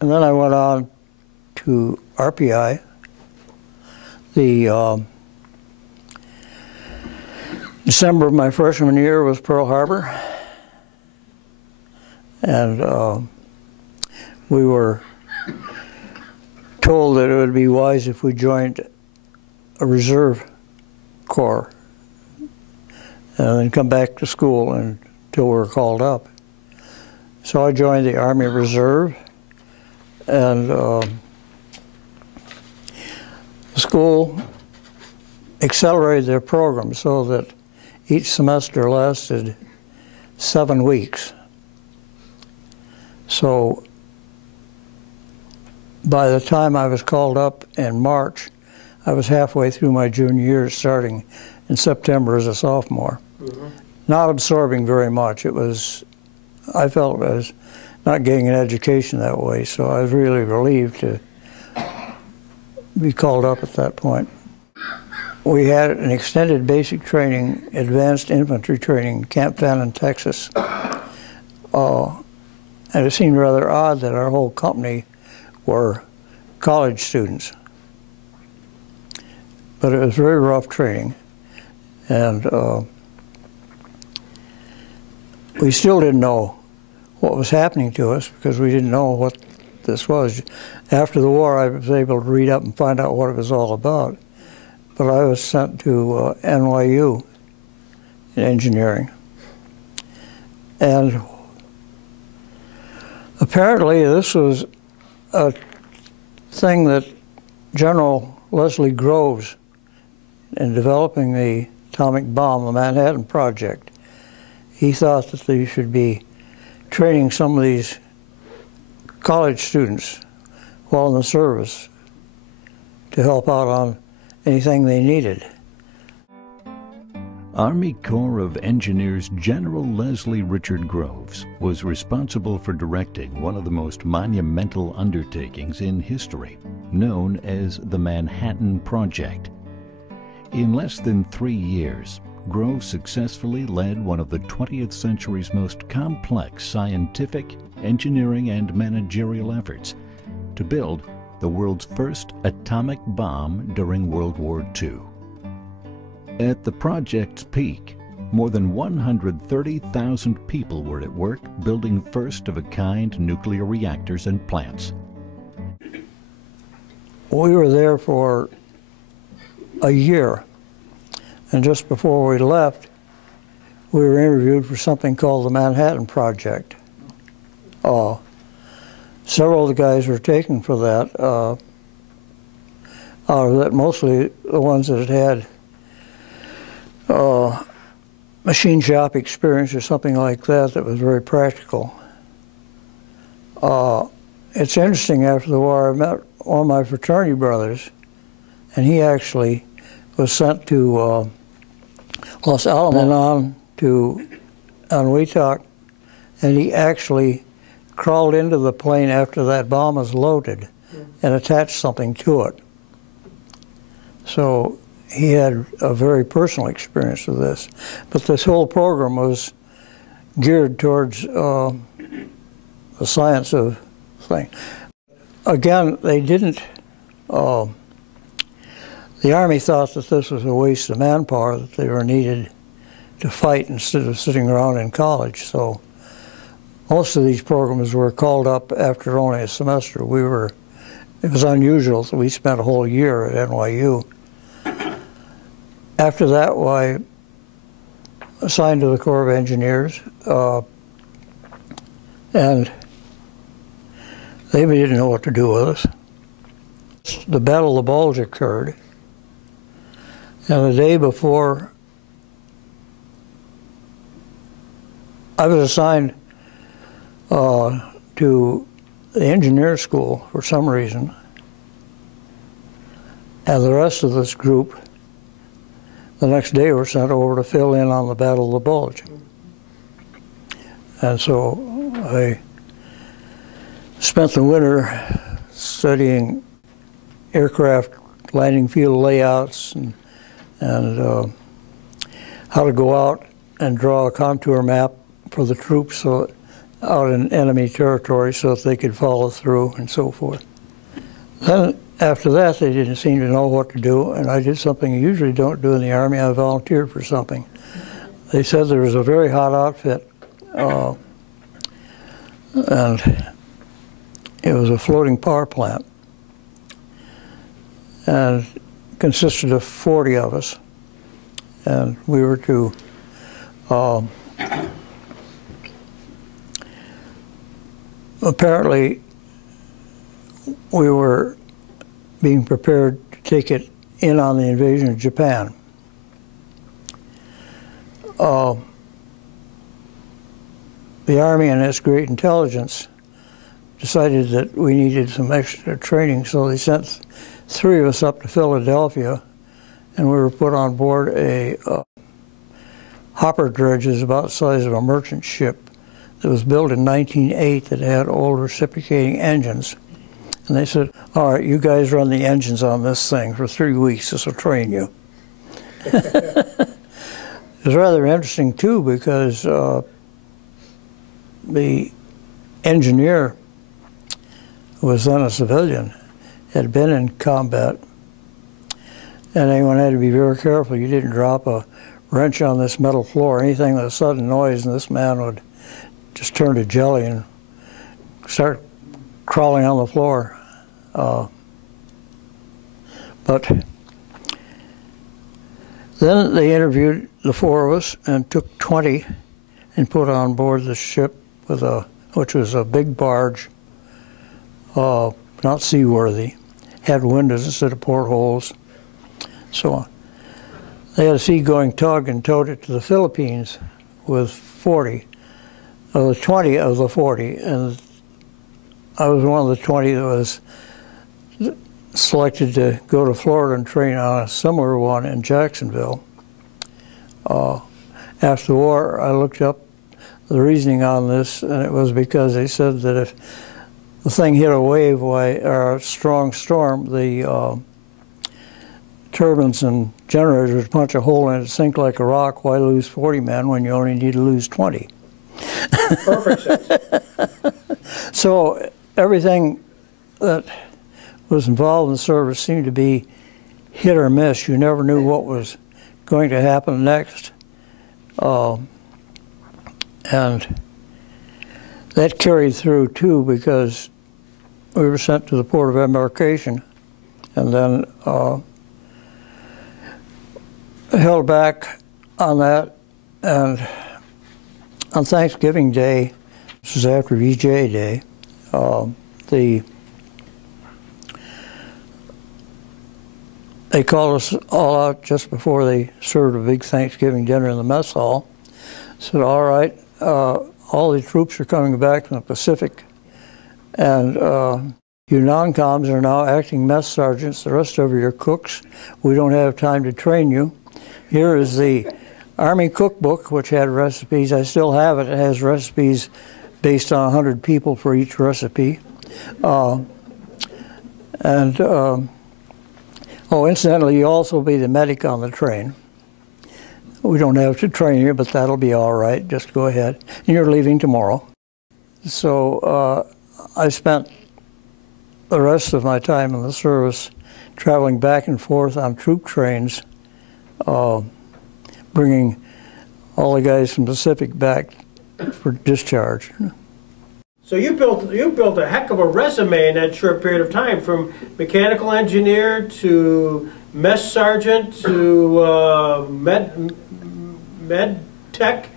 And then I went on to RPI. The December of my freshman year was Pearl Harbor, and we were told that it would be wise if we joined a reserve corps and then come back to school until we were called up. So I joined the Army Reserve, and the school accelerated their program so that each semester lasted 7 weeks. So by the time I was called up in March, I was halfway through my junior year, starting in September as a sophomore. Mm-hmm. Not absorbing very much. It was, I felt I was not getting an education that way, so I was really relieved to be called up at that point. We had an extended basic training, advanced infantry training in Camp Fannin, Texas. And it seemed rather odd that our whole company were college students. But it was very rough training. And we still didn't know what was happening to us because we didn't know what this was. After the war, I was able to read up and find out what it was all about. But I was sent to NYU in engineering. And apparently this was a thing that General Leslie Groves, in developing the atomic bomb, the Manhattan Project, he thought that they should be training some of these college students while in the service to help out on anything they needed. Army Corps of Engineers General Leslie Richard Groves was responsible for directing one of the most monumental undertakings in history, known as the Manhattan Project. In less than 3 years, Groves successfully led one of the 20th century's most complex scientific, engineering, and managerial efforts to build the world's first atomic bomb during World War II. At the project's peak, more than 130,000 people were at work building first-of-a-kind nuclear reactors and plants. We were there for a year, and just before we left, we were interviewed for something called the Manhattan Project. Several of the guys were taken for that. Out of that, mostly the ones that had machine shop experience or something like that that was very practical. It's interesting, after the war, I met one of my fraternity brothers, and he actually was sent to Los Alamos and on to Wetak, and he actually crawled into the plane after that bomb was loaded and attached something to it. So he had a very personal experience with this. But this whole program was geared towards the science of things. Again, they didn't, the Army thought that this was a waste of manpower, that they were needed to fight instead of sitting around in college. So most of these programs were called up after only a semester. It was unusual, so we spent a whole year at NYU. After that, I assigned to the Corps of Engineers, and they didn't know what to do with us. The Battle of the Bulge occurred, and the day before, I was assigned to the engineer school for some reason, and the rest of this group the next day were sent over to fill in on the Battle of the Bulge. And so I spent the winter studying aircraft landing field layouts and how to go out and draw a contour map for the troops so out in enemy territory so that they could follow through and so forth. Then after that, they didn't seem to know what to do, and I did something you usually don't do in the Army. I volunteered for something. They said there was a very hot outfit, and it was a floating power plant, and consisted of 40 of us, and we were to apparently we were being prepared to take it in on the invasion of Japan. The Army and its great intelligence decided that we needed some extra training, so they sent 3 of us up to Philadelphia, and we were put on board a hopper dredges about the size of a merchant ship that was built in 1908 that had old reciprocating engines. And they said, all right, you guys run the engines on this thing for 3 weeks. This will train you. It was rather interesting, too, because the engineer, who was then a civilian, had been in combat. And anyone had to be very careful. You didn't drop a wrench on this metal floor. Anything with a sudden noise, and this man would just turn to jelly and start crawling on the floor. But then they interviewed the 4 of us and took 20 and put on board the ship with which was a big barge, not seaworthy, had windows instead of portholes, so on. They had a seagoing tug and towed it to the Philippines with 40 of the 20 of the 40, and I was one of the 20 that was selected to go to Florida and train on a similar one in Jacksonville. After the war, I looked up the reasoning on this, and it was because they said that if the thing hit a wave or a strong storm, the turbines and generators would punch a hole in it, sink like a rock. Why lose 40 men when you only need to lose 20? Perfect sense. So everything that was involved in the service seemed to be hit or miss. You never knew what was going to happen next. And that carried through, too, because we were sent to the port of embarkation and then held back on that. And on Thanksgiving Day, this was after VJ Day, they called us all out just before they served a big Thanksgiving dinner in the mess hall. Said, all right, all the troops are coming back from the Pacific, and you non-coms are now acting mess sergeants. The rest of you are cooks. We don't have time to train you. Here is the Army cookbook, which had recipes. I still have it. It has recipes based on 100 people for each recipe. Oh, incidentally, you also be the medic on the train. We don't have to train you, but that'll be all right. Just go ahead. And you're leaving tomorrow. So I spent the rest of my time in the service traveling back and forth on troop trains, bringing all the guys from Pacific back for discharge. So you built a heck of a resume in that short period of time, from mechanical engineer to mess sergeant to med tech.